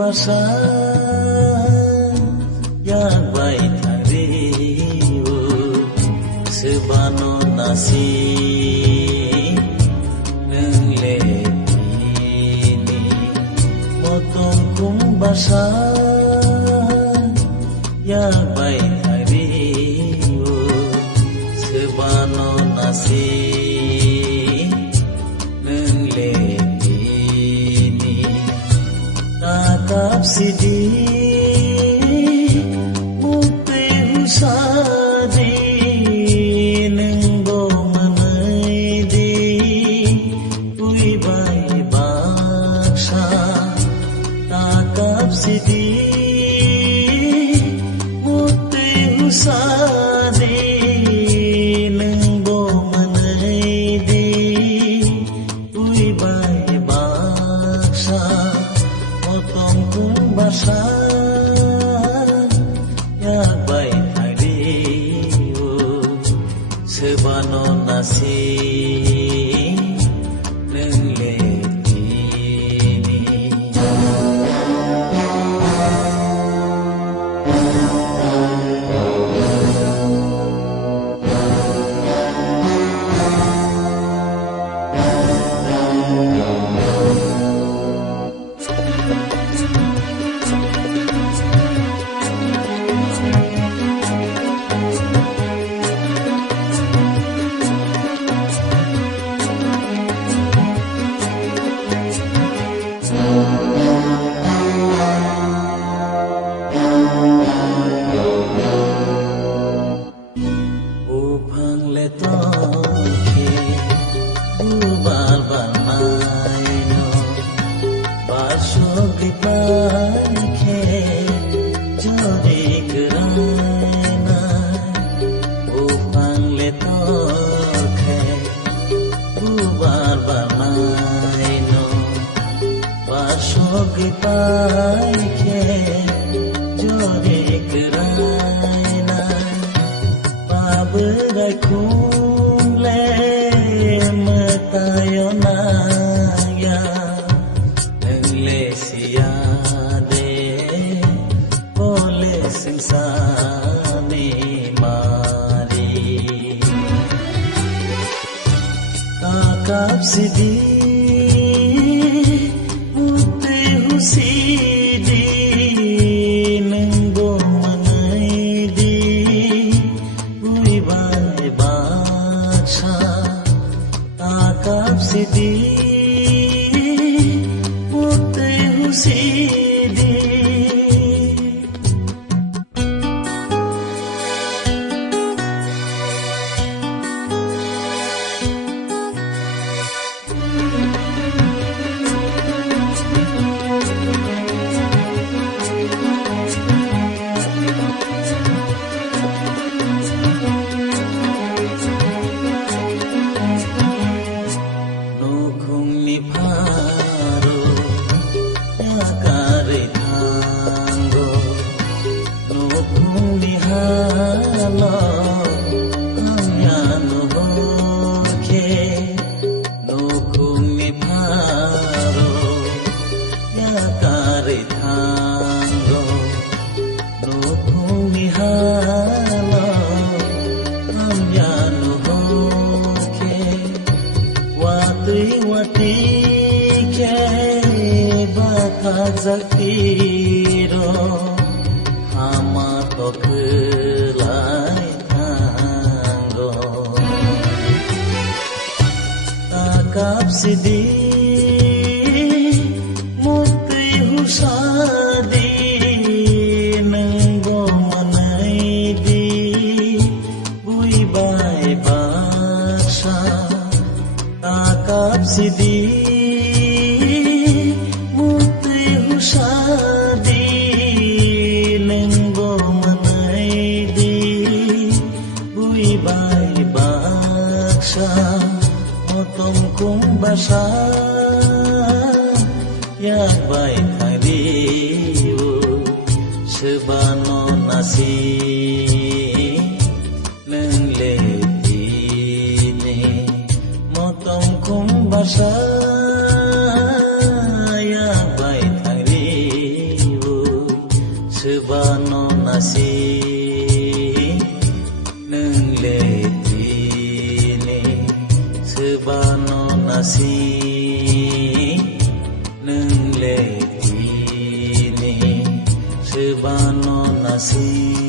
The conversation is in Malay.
basa yak bai thariu sebano nasi neng le ini motong kum basa yak bai thariu sebano nasi Sidi mukti husadi nenggo manai di ui bai baksa takap sidi mukti husadi nenggo manai di ui bai baksa motong basa yak bai thariu sebano nasi neng le ini Sidi mukti husidi nenggo manai di ui bai baksa takap sidi mukti husidi Zakiro hama to kelai tanggo takap sidi mukti husadi nenggo manai di ui bai baksa takap sidi sadi nenggo manai di ui bai baksa motong kum basa yak bai thariu sebano nasi neng le ini motong kum basa yak bai thariu sebano nasi nengle tini sebano nasi nengle tini sebano nasi